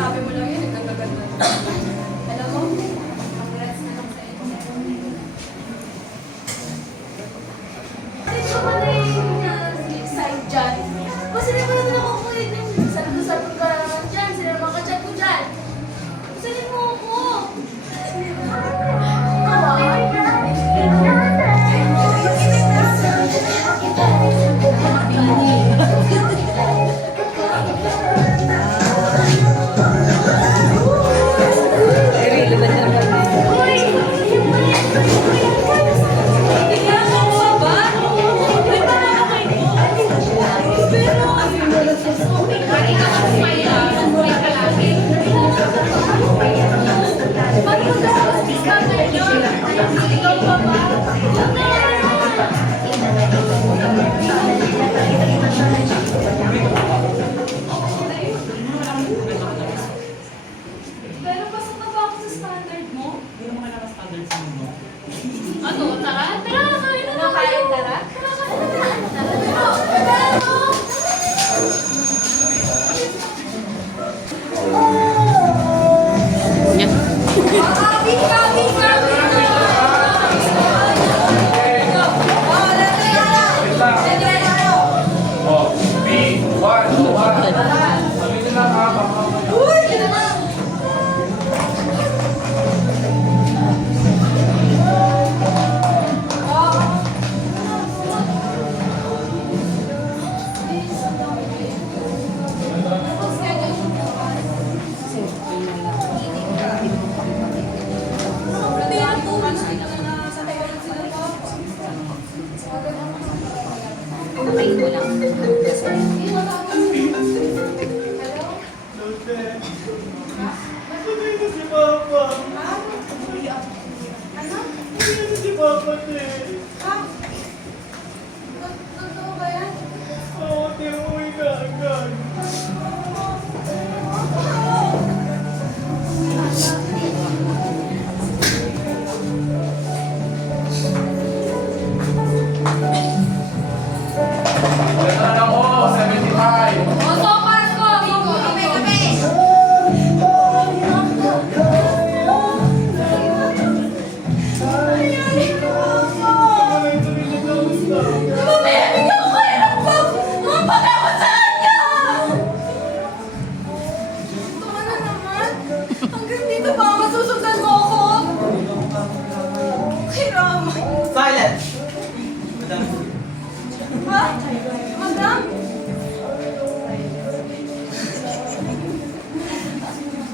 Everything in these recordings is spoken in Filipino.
Sabi mo lang yun, nagkagaganda. Alam mo, congrats na lang sa inyo. Ano ba ba na yung sleep side dyan? Kasi na ba naman ako kulit yung sarap-sarap ka naman dyan, sila mga kachat ko dyan. Salin mo ako! Pero pasok na ba ako sa standard mo? Hindi naman ka naka-standard sa mundo. Ano? Tara? Tara, kain na lang kayo. Tara? Tara, kain na. Tara, Gabi, Gabi, Gabi! Oh, B, 1. Sabi nila Uy! Yan na! Patayin mo lang. Nandito si Papa. Ano? Nandito si Papa, te. Ha? Totoo ba yan? Oo, te, umuwi ka agad. Ito na lang oh, 75. O, so far ko! Gabi! Wala yung tumili na gusto. Mamaya, bigyan ko kayo ng mga pagkakot sa kanya! Ito ka na naman. Hanggang dito ba masusundan mo ako? Kiramay. Silence! Ha? Madam?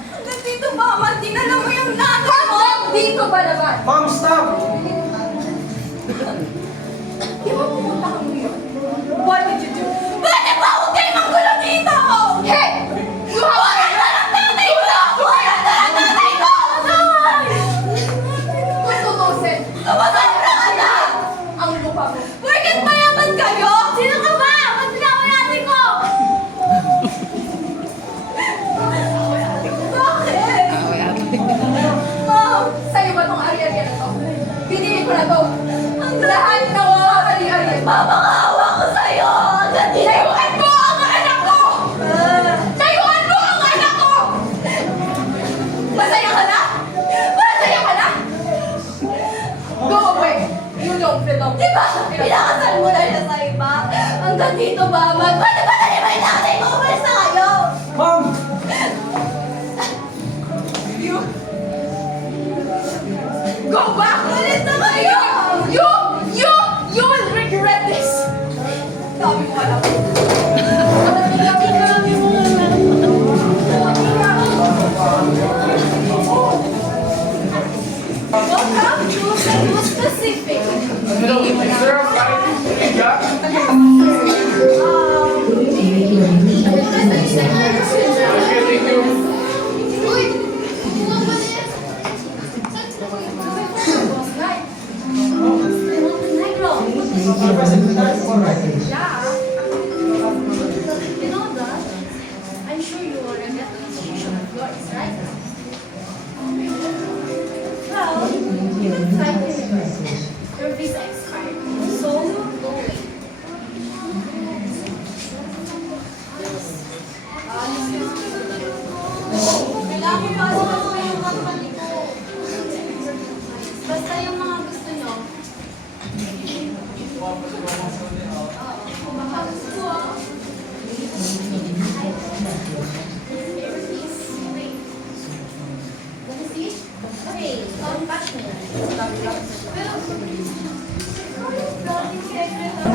Hanggang dito ba? Dinala mo yung nanay mo? Dito ba naman? Mom, stop! Di ba pumunta kang New York? What did you do? Bakit ba huwag kayo manggulo dito? Hey! Wala na ng nanay ko! Wala na ng nanay ko! Kung tutusin, kawasan na ka na! Ang lupa mo. Bakit mayaman kayo? Sino ka ba? Ba't sinawa yung ate ko? Bakit? Ma'am, sa'yo ba tong area na to?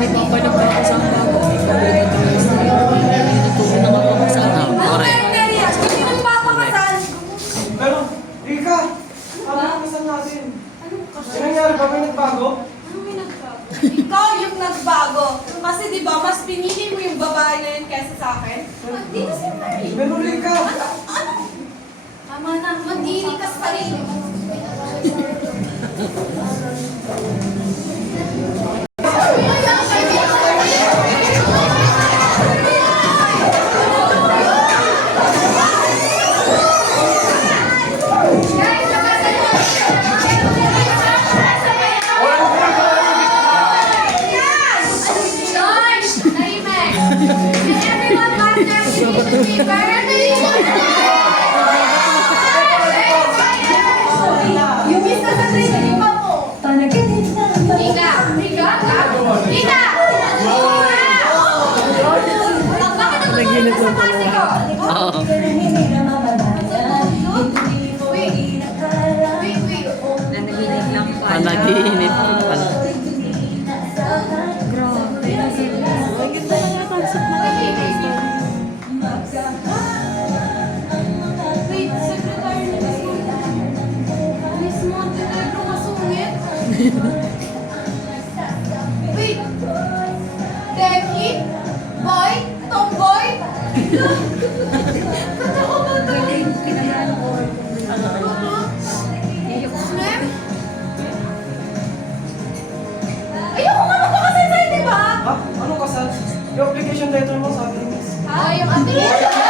may papalag pa ako sa bago. Nagtuloy na ako sa anak. Correct. Hindi nagpapakasal. Pero, Rika, ano ang kasal natin? Ano nangyari ba? May nagbago? Ano may nagbago? Ikaw yung nagbago. Kasi di ba mas pinili mo yung babae na yun kaysa sa akin? Dito si Mary. Pero Rika, Ano? Tama na. Mag-iini ka sa sarili mo. Yung miss na sa train, yung pa mo. Rika! Rika! Rika! Bakit ako tulad sa pasi ko? Oo. Wait. Wait. Nanaginip lang pa. Panaginip ko pala. Wait, secretary ni Miss Montenegro. Miss Montenegro masungit? Wait. Deki? Boy? Tomboy? Ba't ako ba ito? Ma'am? Ayoko nga magpakasal sa'yo, di ba? ha? Anong kasal? Yung application letter mo sabi ni Miss. Ah, yung application